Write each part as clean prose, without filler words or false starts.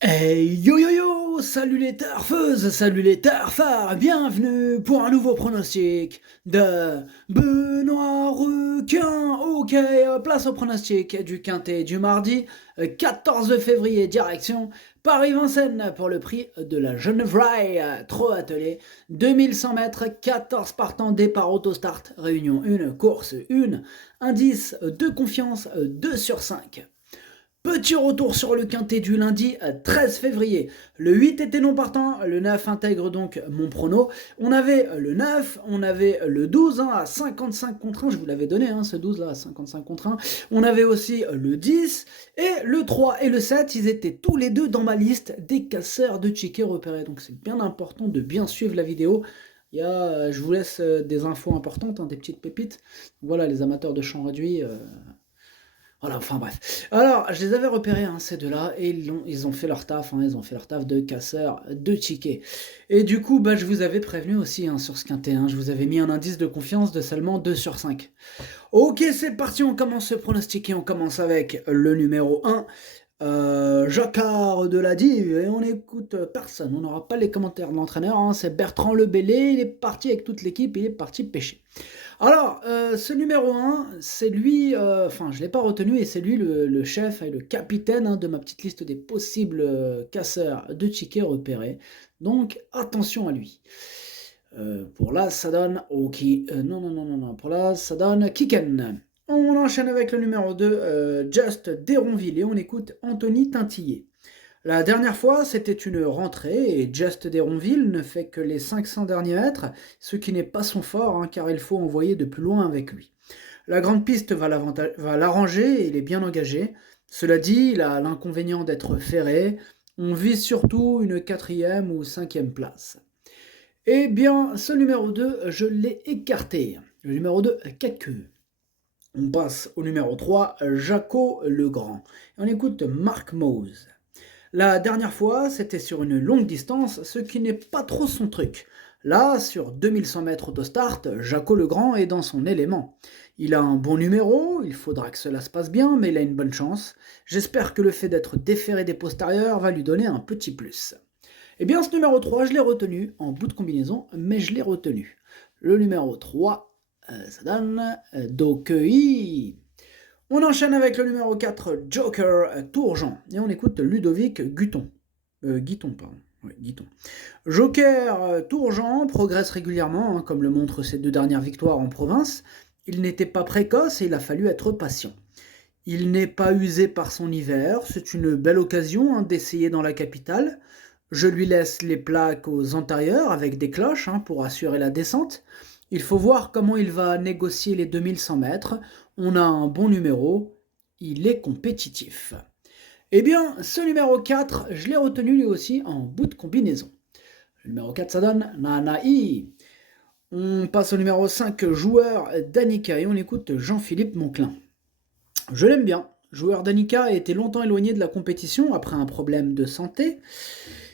Hey yo yo yo! Salut les tarfeuses, salut les tarfards, bienvenue pour un nouveau pronostic de Benoît Requin. Ok, place au pronostic du quintet du mardi 14 février, direction Paris-Vincennes pour le prix de la Genevois trop attelé. 2100 mètres, 14 partants, départ autostart, réunion 1, course 1, indice de confiance 2 sur 5. Petit retour sur le quintet du lundi 13 février. Le 8 était non partant, le 9 intègre donc mon prono. On avait le 9, on avait le 12 à 55 contre 1, je vous l'avais donné ce 12 là à 55 contre 1. On avait aussi le 10 et le 3 et le 7, ils étaient tous les deux dans ma liste des casseurs de tickets repérés. Donc c'est bien important de bien suivre la vidéo. Je vous laisse des infos importantes, des petites pépites. Voilà, les amateurs de champ réduit. Voilà, enfin bref. Alors, je les avais repérés, ces deux-là, et ils ont fait leur taf, ils ont fait leur taf de casseurs de tickets. Et du coup, je vous avais prévenu aussi sur ce quintet, je vous avais mis un indice de confiance de seulement 2 sur 5. Ok, c'est parti, on commence ce pronostiquer, on commence avec le numéro 1, Jacquard de la Dive, et on n'écoute personne, on n'aura pas les commentaires de l'entraîneur, c'est Bertrand Lebellé, il est parti avec toute l'équipe, il est parti pêcher. Alors, ce numéro 1, c'est lui, je ne l'ai pas retenu, et c'est lui le chef et le capitaine de ma petite liste des possibles casseurs de tickets repérés. Donc, attention à lui. Pour là, ça donne non, pour là, ça donne Kiken. On enchaîne avec le numéro 2, Just Déronville, et on écoute Anthony Tintillet. La dernière fois, c'était une rentrée et Just Déronville ne fait que les 500 derniers mètres, ce qui n'est pas son fort, car il faut envoyer de plus loin avec lui. La grande piste va l'arranger et il est bien engagé. Cela dit, il a l'inconvénient d'être ferré. On vise surtout une 4e ou 5e place. Eh bien, ce numéro 2, je l'ai écarté. Le numéro 2, 4 queues. On passe au numéro 3, Jaco Legrand. Et on écoute Mark Mose. La dernière fois, c'était sur une longue distance, ce qui n'est pas trop son truc. Là, sur 2100 mètres autostart, Jaco Legrand est dans son élément. Il a un bon numéro, il faudra que cela se passe bien, mais il a une bonne chance. J'espère que le fait d'être déféré des postérieurs va lui donner un petit plus. Eh bien, ce numéro 3, je l'ai retenu en bout de combinaison, mais je l'ai retenu. Le numéro 3, ça donne Dokei. On enchaîne avec le numéro 4, Joker Tourjean, et on écoute Ludovic Guiton. Guiton, pardon. Oui, Guiton. Joker Tourjean progresse régulièrement, comme le montrent ses 2 dernières victoires en province. Il n'était pas précoce et il a fallu être patient. Il n'est pas usé par son hiver, c'est une belle occasion d'essayer dans la capitale. Je lui laisse les plaques aux antérieurs avec des cloches pour assurer la descente. Il faut voir comment il va négocier les 2100 mètres. On a un bon numéro, il est compétitif. Eh bien, ce numéro 4, je l'ai retenu lui aussi en bout de combinaison. Le numéro 4, ça donne Nanaï. On passe au numéro 5, joueur d'Anika, et on écoute Jean-Philippe Monclin. Je l'aime bien. Joueur d'Anika a été longtemps éloigné de la compétition après un problème de santé.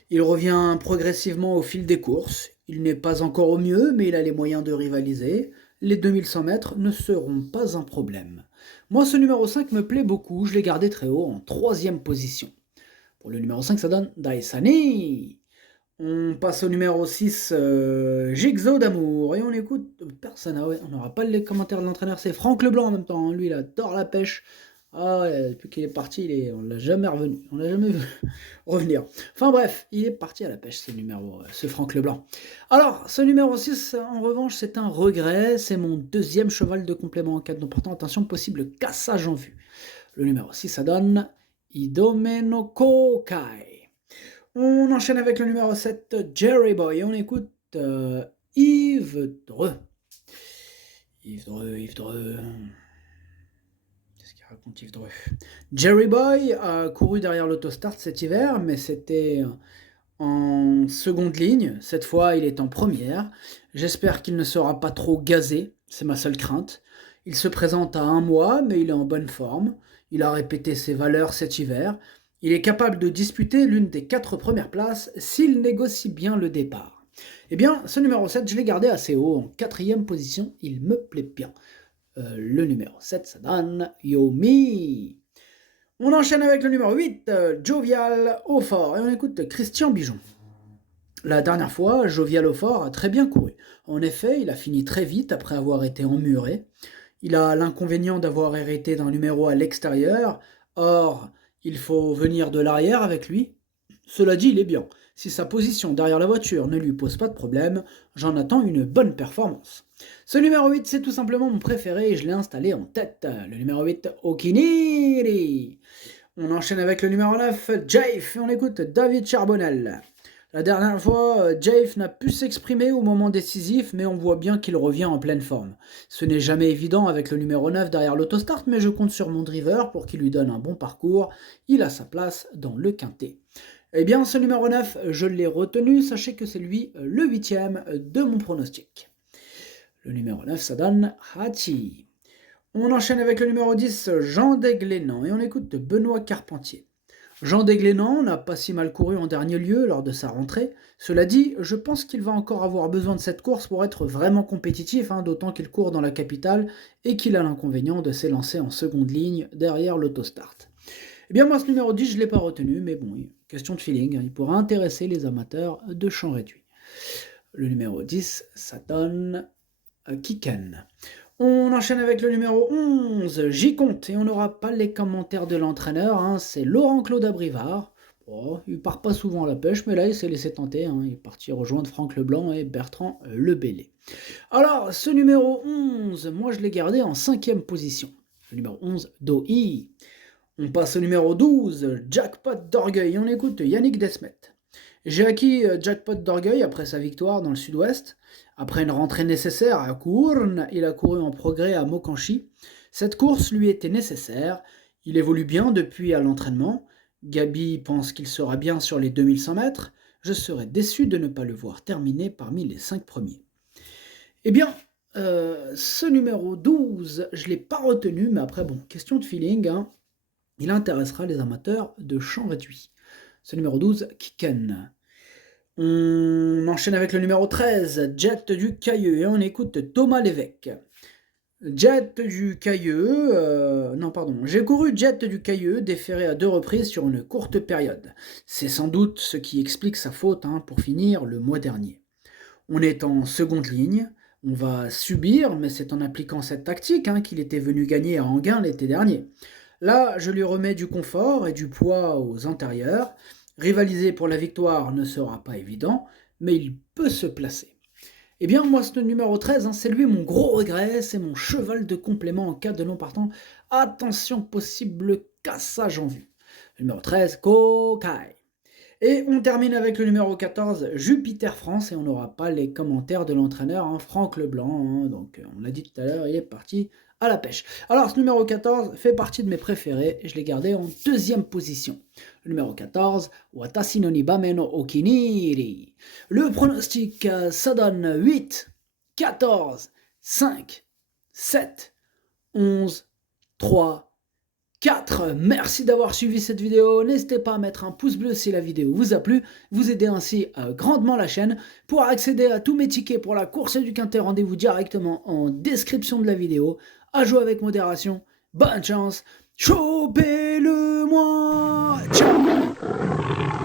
Il revient progressivement au fil des courses. Il n'est pas encore au mieux, mais il a les moyens de rivaliser. Les 2100 mètres ne seront pas un problème. Moi, ce numéro 5 me plaît beaucoup. Je l'ai gardé très haut en 3e position. Pour le numéro 5, ça donne Daisani. On passe au numéro 6, Jigsaw d'amour. Et on écoute personne. On n'aura pas les commentaires de l'entraîneur. C'est Franck Leblanc en même temps. Lui, il adore la pêche. Ah ouais, depuis qu'il est parti, on l'a jamais revenu. On l'a jamais vu revenir. Enfin bref, il est parti à la pêche, ce Franck Leblanc. Alors, ce numéro 6, en revanche, c'est un regret. C'est mon 2e cheval de complément en cas de non portant. Attention, possible cassage en vue. Le numéro 6, ça donne Idomeno Kokai. On enchaîne avec le numéro 7, Jerry Boy, et on écoute Yves Dreux. Yves Dreux. Qu'est-ce qu'il raconte Yves Dreux? Jerry Boy a couru derrière l'autostart cet hiver, mais c'était en seconde ligne. Cette fois, il est en première. J'espère qu'il ne sera pas trop gazé, c'est ma seule crainte. Il se présente à 1 mois, mais il est en bonne forme. Il a répété ses valeurs cet hiver. Il est capable de disputer l'une des 4 premières places s'il négocie bien le départ. Eh bien, ce numéro 7, je l'ai gardé assez haut, en 4e position. Il me plaît bien. Le numéro 7, ça donne Yomi. On enchaîne avec le numéro 8, Jovial au fort. Et on écoute Christian Bijon. La dernière fois, Jovial au fort a très bien couru. En effet, il a fini très vite après avoir été emmuré. Il a l'inconvénient d'avoir hérité d'un numéro à l'extérieur. Or, il faut venir de l'arrière avec lui. Cela dit, il est bien. Si sa position derrière la voiture ne lui pose pas de problème, j'en attends une bonne performance. Ce numéro 8, c'est tout simplement mon préféré et je l'ai installé en tête. Le numéro 8, Okiniri. On enchaîne avec le numéro 9, Jafe, et on écoute David Charbonnel. La dernière fois, Jafe n'a pu s'exprimer au moment décisif, mais on voit bien qu'il revient en pleine forme. Ce n'est jamais évident avec le numéro 9 derrière l'autostart, mais je compte sur mon driver pour qu'il lui donne un bon parcours. Il a sa place dans le quintet. Eh bien, ce numéro 9, je l'ai retenu. Sachez que c'est lui le 8e de mon pronostic. Le numéro 9, ça donne Hachi. On enchaîne avec le numéro 10, Jean Desglénans, et on écoute Benoît Carpentier. Jean Desglénans n'a pas si mal couru en dernier lieu lors de sa rentrée. Cela dit, je pense qu'il va encore avoir besoin de cette course pour être vraiment compétitif, d'autant qu'il court dans la capitale et qu'il a l'inconvénient de s'élancer en seconde ligne derrière l'autostart. Eh bien moi ce numéro 10 je ne l'ai pas retenu, mais bon, question de feeling, il pourra intéresser les amateurs de champ réduit. Le numéro 10, ça donne Kiken. On enchaîne avec le numéro 11, J'y compte, et on n'aura pas les commentaires de l'entraîneur, c'est Laurent-Claude Abrivard. Oh, il part pas souvent à la pêche, mais là il s'est laissé tenter, il est parti rejoindre Franck Leblanc et Bertrand Lebellé. Alors, ce numéro 11, moi je l'ai gardé en 5e position. Le numéro 11, Doi. On passe au numéro 12, Jackpot d'Orgueil, on écoute Yannick Desmet. J'ai acquis Jackpot d'Orgueil après sa victoire dans le sud-ouest. Après une rentrée nécessaire à Courne, il a couru en progrès à Mokanchi. Cette course lui était nécessaire. Il évolue bien depuis à l'entraînement. Gabi pense qu'il sera bien sur les 2100 mètres. Je serais déçu de ne pas le voir terminer parmi les 5 premiers. Eh bien, ce numéro 12, je ne l'ai pas retenu, mais après, bon, question de feeling, il intéressera les amateurs de champ réduit. Ce numéro 12, Kiken. On enchaîne avec le numéro 13, Jet du Cailleux, et on écoute Thomas Lévesque. Jet du Cailleux, j'ai couru Jet du Cailleux, déféré à 2 reprises sur une courte période. C'est sans doute ce qui explique sa faute pour finir le mois dernier. On est en seconde ligne, on va subir, mais c'est en appliquant cette tactique qu'il était venu gagner à Enghien l'été dernier. Là, je lui remets du confort et du poids aux antérieurs. Rivaliser pour la victoire ne sera pas évident, mais il peut se placer. Eh bien, moi, ce numéro 13, c'est lui mon gros regret, c'est mon cheval de complément en cas de non partant. Attention, possible cassage en vue. Le numéro 13, Kokai. Et on termine avec le numéro 14, Jupiter France, et on n'aura pas les commentaires de l'entraîneur, Franck Leblanc, donc on l'a dit tout à l'heure, il est parti à la pêche. Alors ce numéro 14 fait partie de mes préférés, et je l'ai gardé en 2e position. Le numéro 14, Watashi no Nibame no Okiniri. Le pronostic, ça donne 8, 14, 5, 7, 11, 3, 4. Merci d'avoir suivi cette vidéo. N'hésitez pas à mettre un pouce bleu si la vidéo vous a plu. Vous aidez ainsi grandement la chaîne. Pour accéder à tous mes tickets pour la course du Quintet, rendez-vous directement en description de la vidéo. À jouer avec modération. Bonne chance. Chopez-le moi. Ciao.